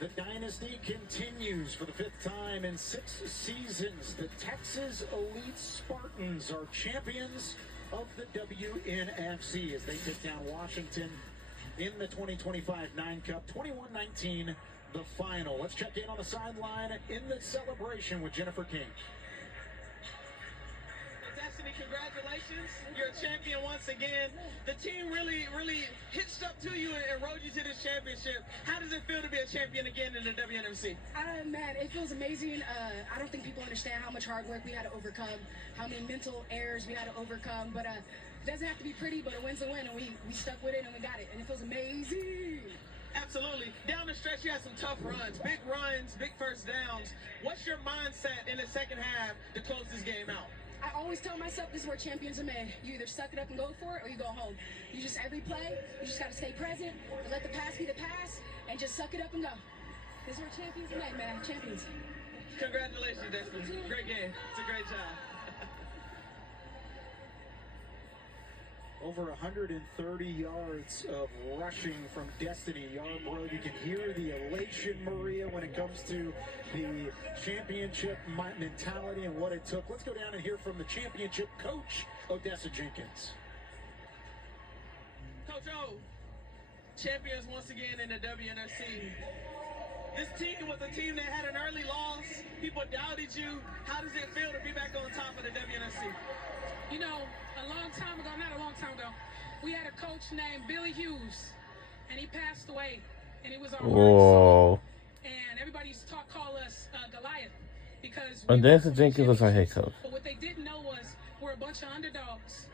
The dynasty continues for the 5th time in 6 seasons. The Texas Elite Spartans are champions of the WNFC as they take down Washington in the 2025 Nine Cup. 21-19, the final. Let's check in on the sideline in the celebration with Jennifer King. Destiny, congratulations. You're a champion once again. The team really hitched up to you and rode you to this championship. How does it feel to be a champion again in the WNFC? Man, it feels amazing. I don't think people understand how much hard work we had to overcome, how many mental errors we had to overcome. But it doesn't have to be pretty, but a win's a win, and we stuck with it and we got it, and it feels amazing. Absolutely. Down the stretch, you had some tough runs, big first downs. What's your mindset in the second half to close this game out? I always tell myself this is where champions are made. You either suck it up and go for it, or you go home. You just, every play, you just got to stay present, and let the pass be the pass, and just suck it up and go. This is where champions are made, man. Champions. Congratulations, Destiny. Great game. It's a great job. Over 130 yards of rushing from Destiny Yarbrough. You can hear the elation, Maria, when it comes to the championship mentality and what it took. Let's go down and hear from the championship coach, Odessa Jenkins. Coach O, champions once again in the WNFC. This team was a team that had an early loss. People doubted you. How does it feel to be back on top of the WNFC? You know, not a long time ago, we had a coach named Billy Hughes, and he passed away, and he was our soul. And everybody used to call us Goliath because Odessa Jenkins was our head coach. But what they didn't know was we're a bunch of underdogs.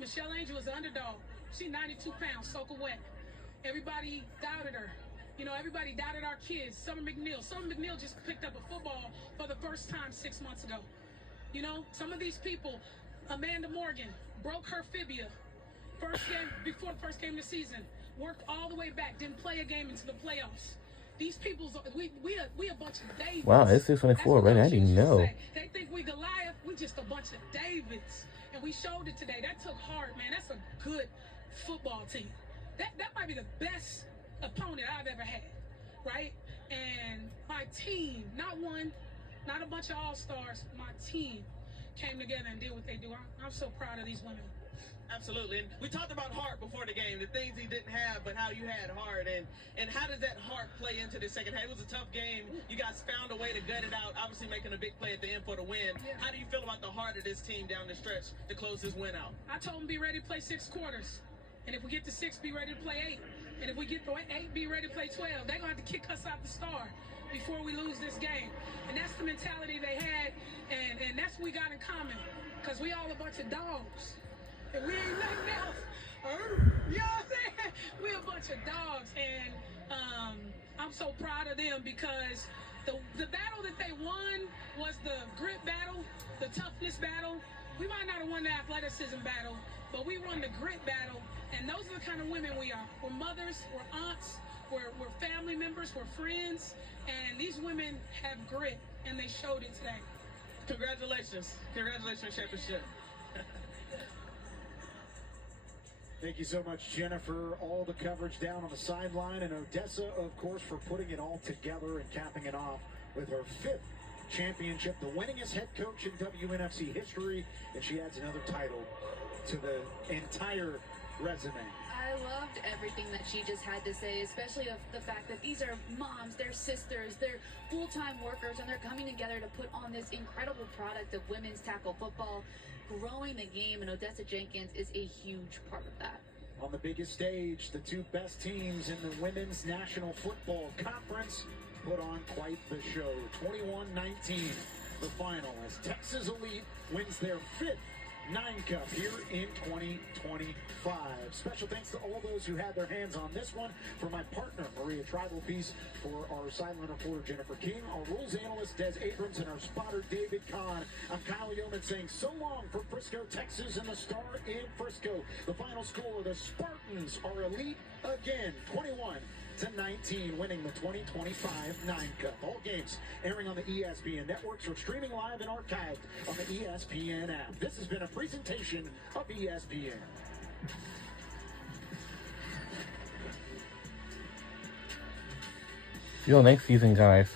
Michelle Angel was an underdog. She's 92 pounds, soaking wet. Everybody doubted her. You know, everybody doubted our kids. Summer McNeil just picked up a football for the first time 6 months ago. You know, some of these people, Amanda Morgan, broke her fibia before the first game of the season, worked all the way back, didn't play a game into the playoffs. These people, we a bunch of Davids. Wow, it's 624 right? I didn't know. They think we Goliath, we just a bunch of Davids. And we showed it today. That took heart, man. That's a good football team. That might be the best opponent I've ever had, right? And my team, not a bunch of all-stars, my team came together and did what they do. I'm so proud of these women. Absolutely. And we talked about heart before the game, the things he didn't have, but how you had heart. And how does that heart play into the second half? It was a tough game. You guys found a way to gut it out, obviously making a big play at the end for the win. Yeah. How do you feel about the heart of this team down the stretch to close this win out? I told them be ready to play 6 quarters. And if we get to 6, be ready to play 8. And if we get to 8, be ready to play 12. They're going to have to kick us out the star before we lose this game. And that's the mentality they had, and that's what we got in common, because we all a bunch of dogs, and we ain't nothing else. You know what I'm saying? We a bunch of dogs, and I'm so proud of them because the battle that they won was the grit battle, the toughness battle. We might not have won the athleticism battle, but we won the grit battle, and those are the kind of women we are. We're mothers, we're aunts, we're family members, we're friends, and these women have grit, and they showed it today. Congratulations. Congratulations, championship. Thank you so much, Jennifer. All the coverage down on the sideline, and Odessa, of course, for putting it all together and capping it off with her 5th championship, the winningest head coach in WNFC history, and she adds another title to the entire resume. I loved everything that she just had to say, especially of the fact that these are moms, they're sisters, they're full-time workers, and they're coming together to put on this incredible product of women's tackle football, growing the game, and Odessa Jenkins is a huge part of that. On the biggest stage, the 2 best teams in the Women's National Football Conference put on quite the show. 21-19, the final, as Texas Elite wins their 5th Nine Cup here in 2025. Special thanks to all those who had their hands on this one. For my partner, Maria Tribalpiece, for our sideline reporter, Jennifer King, our rules analyst, Des Abrams, and our spotter, David Kahn. I'm Kyle Yeoman saying so long from Frisco, Texas, and the Star in Frisco. The final score, the Spartans are elite again, 21-19, winning the 2025 Nine Cup. All games airing on the ESPN networks or streaming live and archived on the ESPN app. This has been a presentation of ESPN. See you next season, guys.